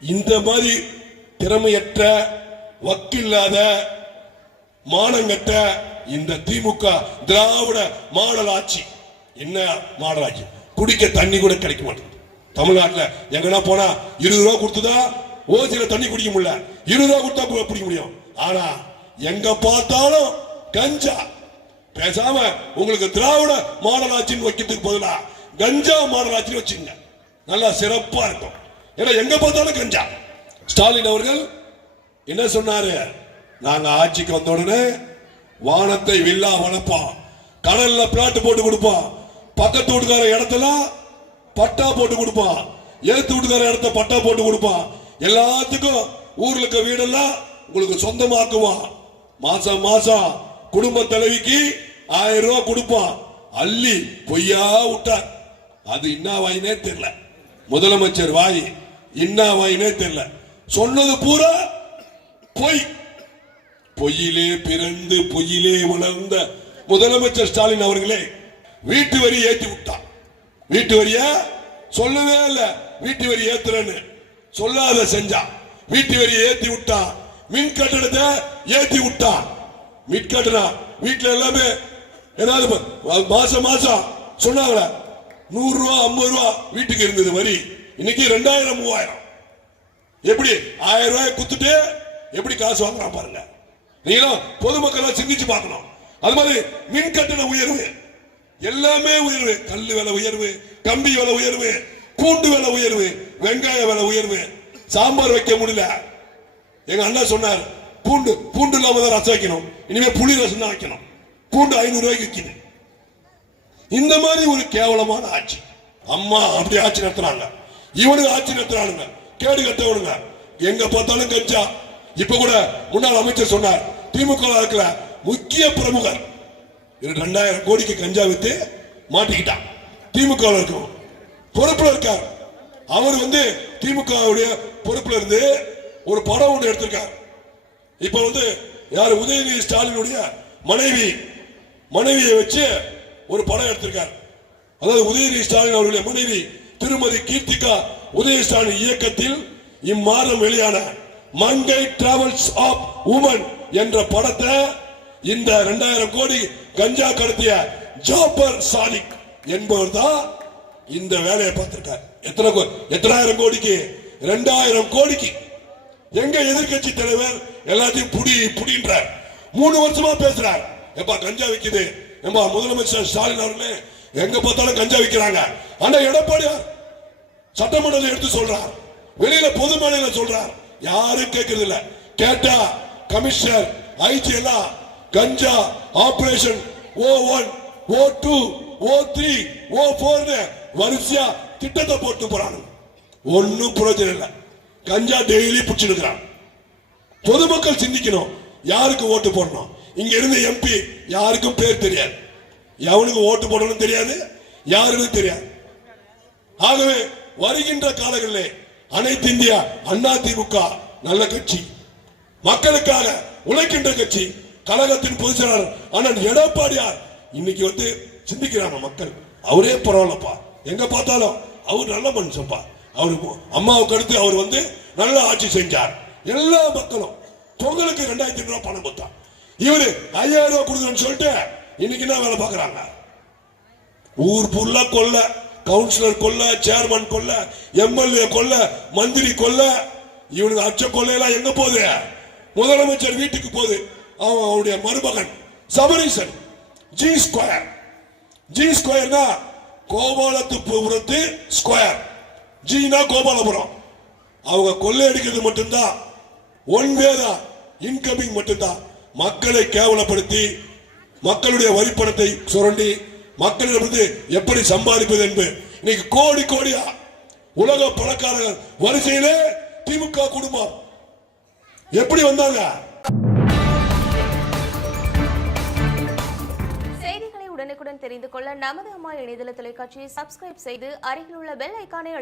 இந்த மாதிரி திறமையற்ற வக்கில்லாத மானங்கட்ட இந்த திமுக திராவிட மாடல் ஆட்சி. என்ன மாடல் ஆட்சி குடிக்க தண்ணி கூட கிடைக்க மாட்டேங்குது. தமிழ்நாட்டில் எங்கன்னா போனா இருபது ரூபா கொடுத்துதா? ஓசியில தண்ணி குடிக்க முடியல. இருபது ரூபா கொடுத்தா பிடிக்க குடிக்க முடியும். ஆனா எங்க பார்த்தாலும் கஞ்சா. பேசாம உங்களுக்கு திராவிட மாடல் ஆட்சின்னு வைக்கிறதுக்கு பதிலாக கஞ்சா மாடல் ஆட்சின்னு வச்சுங்க நல்லா சிறப்பா இருக்கும். ஏன்னா எங்க பார்த்தாலும் கஞ்சா. ஸ்டாலின் அவர்கள் என்ன சொன்னாரு? நாங்க ஆட்சிக்கு வந்த உடனே வானத்தை வில்லா வளர்ப்போம் கடல்ல பிளாட் போட்டு கொடுப்போம் பக்கத்து வீட்டுக்கார இடத்துல பட்டா போட்டு கொடுப்போம் ஏத்து வீட்டுக்கார இடத்த பட்டா போட்டு கொடுப்போம் எல்லாத்துக்கும் ஊர்ல இருக்க வீடெல்லாம் உங்களுக்கு சொந்தமாக்குவோம் மாசம் மாசம் குடும்ப தலைவிக்கு ஆயிரம் ரூபாய் கொடுப்போம் அள்ளி பொய்யா விட்டார். அது என்ன வாயினே தெரியல. முதலமைச்சர் வாய் என்ன வாயினே தெரியல. சொன்னது பூரா பொய். பொய்யிலே பிறந்து பொய்யிலே வளர்ந்த முதலமைச்சர் ஸ்டாலின் அவர்களே வீட்டு வரி ஏற்றி விட்டான் வீட்டு வரிய? சொல்லவே இல்லை. வீட்டு வரி ஏத்துறேன்னு. சொல்லாத செஞ்சா. வீட்டு வரி ஏத்தி விட்டான் மின் கட்டணத்தை ஏத்தி விட்டான் மின் கட்டணம். வீட்டுல எல்லாமே ஏதாவது மாசம் மாசம் சொன்னாங்களே. நூறு ரூபா ஐம்பது ரூபா வீட்டுக்கு இருந்தது வரி. இன்னைக்கு ரெண்டாயிரம் மூவாயிரம். எப்படி? ஆயிரம் ரூபாய் குத்துட்டு எப்படி காசு வாங்குறான் பாருங்க. நீங்களும் பொதுமக்கள் சிந்திச்சு பார்க்கணும். அது மாதிரி மின் கட்டண உயர்வு. எல்லாமே உயர்வு. கல் விலை உயர்வு கம்பி விலை உயர்வு கூண்டு விலை உயர்வு வெங்காய விலை உயர்வு. சாம்பார் வைக்க முடியல. எங்க அண்ணா சொன்னார் பூண்டு பூண்டு இல்லாம தான் ரசம் வைக்கணும். இனிமே புளி ரசம் தான் வைக்கணும். பூண்டு ஐநூறு ரூபாய்க்கு விற்கிது இந்த மாதிரி ஒரு கேவலமான ஆட்சி. அம்மா அப்படி ஆட்சி நடத்துறாங்க. இவனுக்கு ஆட்சி நடத்துறானுங்க. கேடு கட்டவனுங்க. எங்க பார்த்தாலும் கஞ்சா. இப்ப கூட முன்னாள் அமைச்சர் சொன்னார் திமுக இருக்கிற முக்கிய பிரமுகர் ரெண்டாயிரம் கோடிக்கு கஞ்சா வித்து மாட்டிக்கிட்டான். திமுக இருக்கும் பொறுப்புல இருக்கார். அவர் வந்து திமுக பொறுப்புல இருந்து ஒரு படம் ஒன்று எடுத்திருக்கார். இப்ப வந்து யார்? உதயநிதி ஸ்டாலினுடைய மனைவி. மனைவியை வச்சு ஒரு படம் எடுத்திருக்கார். அதாவது உதயநிதி ஸ்டாலின் அவருடைய மனைவி திருமதி கீர்த்திகா உதயசாமி இயக்கத்தில் இம்மாதம் வெளியான மங்கை டிராவல்ஸ் ஆஃப் உமன் என்ற படத்தை இந்த ரெண்டாயிரம் கோடி கஞ்சா கடத்திய ஜாபர் சாலிக் என்பவர் தான் இந்த வேலையை பார்த்திருக்கார். எத்தனை கோ- எத்தனாயிரம் கோடிக்கு? ரெண்டாயிரம் கோடிக்கு. எங்க எதிர்க்கட்சி தலைவர் எல்லாத்தையும் புடி புடின்றார். மூணு வருஷமா பேசுறார். எப்பா கஞ்சா வைக்குது. ஏம்பா முதலமைச்சர் ஸ்டாலின் அவர்களே எங்க பார்த்தாலும் கஞ்சா விற்கிறாங்க ஆனா எடப்பாடி சட்டமன்றத்தில் எடுத்து சொல்றார். வெளியில பொது மேடையில சொல்றார். யாரும் கேட்கறது இல்ல. கேட்டா கமிஷனர் ஐஜி எல்லாம் ganja operation O one O two O three O four வரிசையா திட்டத்தை போட்டு போறாங்க. ஒன்னும் பிரயோஜனம் இல்லை. கஞ்சா டெய்லி பிடிச்சிருக்கிறான் பொதுமக்கள் சிந்திக்கணும். யாருக்கு ஓட்டு போடணும்? இங்க இருந்த எம்பி யாருக்கும் பேர் தெரியாது. எவனுக்கு ஓட்டு போடணும் தெரியாது? யாருன்னு தெரியாது. ஆகவே வருகின்ற காலங்களிலே அனைத்து இந்தியா அண்ணா திமுக நல்ல கட்சி. மக்களுக்காக உழைக்கின்ற கட்சி. கழகத்தின் பொதுச் செயலாளர் அண்ணன் எடப்பாடியார் இன்னைக்கு வந்து சிந்திக்கிறாங்க மக்கள். அவரே பரவாயில்லப்பா. எங்க பார்த்தாலும் அவர் நல்ல மனுஷன்ப்பா. அவருக்கு அம்மாவுக்கு அடுத்து அவர் வந்து நல்ல ஆட்சி செஞ்சார். எல்லா மக்களும் பொங்கலுக்கு ரெண்டாயிரத்தி ஐநூறு ரூபாய் பணம் கொடுத்தார் இவரு ஐயாயிரம் ரூபாய் கொடுக்குறேன்னு சொல்லிட்டு இன்னைக்கு என்ன வேலை பார்க்குறாங்க? ஊர் புல்ல கொல்ல கவுன்சிலர் கொல்ல சேர்மன் கொல்ல எம்எல்ஏ கொல்ல மந்திரி கொல்ல. இவனுக்கு அச்ச கொள்ளையெல்லாம் எங்க போகுது? முதலமைச்சர் வீட்டுக்கு போகுது. அவன் அவனுடைய மருமகன் சபரீசன் ஜி ஸ்கொயர் ஜி ஸ்கொயர்னா கோபாலத்துப்புறத்து ஸ்கொயர் ஜினா கோபாலபுரம். அவங்க கொள்ளையடிக்கிறது மட்டும்தான். ஒன் வே தான். இன்கமிங் மட்டும்தான். மக்களை கேவலப்படுத்தி மக்களுடைய வரிப்பணத்தை சுரண்டி மக்களிடமிருந்து எப்படி சம்பாதிப்பது என்பது. இன்னைக்கு கோடி கோடியா உலக பணக்காரர்கள் வரிசையிலே திமுக குடும்பம். எப்படி வந்தாங்க? செய்திகளை உடனுக்குடன் தெரிந்து கொள்ள நமது அம்மா இணையதள தொலைக்காட்சியை சப்ஸ்கிரைப் செய்து அருகில் உள்ள பெல் ஐக்கானை